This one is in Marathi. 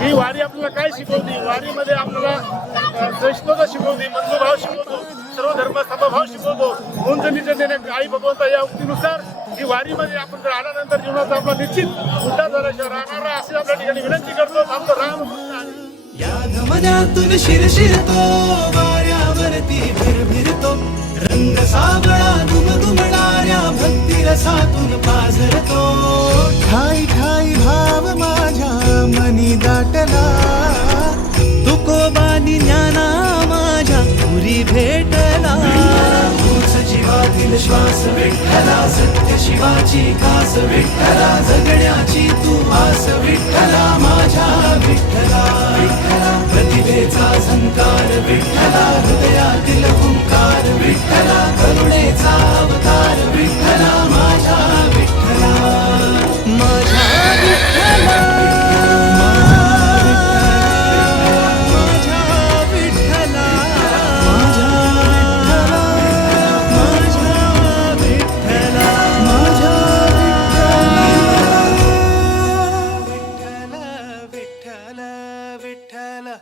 ही वारी आपल्याला काय शिकवते? वारीमध्ये आपल्याला सहिष्णुता शिकवते, बंधुभाव शिकवतो, सर्व धर्म समभाव शिकवतो. उंच नीच देणे आई भगवंता या उक्तीनुसार ही वारीमध्ये आपण जर आल्यानंतर जीवनाचा आपला निश्चित उद्धार झाल्याशिवाय राहणार नाही अशी आपल्या ठिकाणी विनंती करतो. आमचं रामकृष्ण हरी. या धमन्यातून शिरशिरतो, वाऱ्यावरती भिरभिरतो, रंग साबळा दुमदुमणाऱ्या भक्ती रसातून पाझरतो. ठाई ठाई भाव माझ्या मनी दाटला, तुकोबानी ज्ञाना माझ्या पुरी भेटला. तूच जीवातील श्वास विठ्ठला, सत्य शिवाची कास विठ्ठला, जगण्याची तू आस विठ्ठला, माझ्या विठ्ठला. विठ्ठला प्रतिभेचा झंकार विठ्ठला, हृदयातील हुंकार विठ्ठला, करुणेचा अवतार विठ्ठला, माझ्या विठ्ठला. माझ्या विठ्ठला, माझ्या विठ्ठला, माझ्या विठ्ठला, माझ्या विठ्ठला, माझ्या विठ्ठला, विठ्ठला, विठ्ठला, विठ्ठला.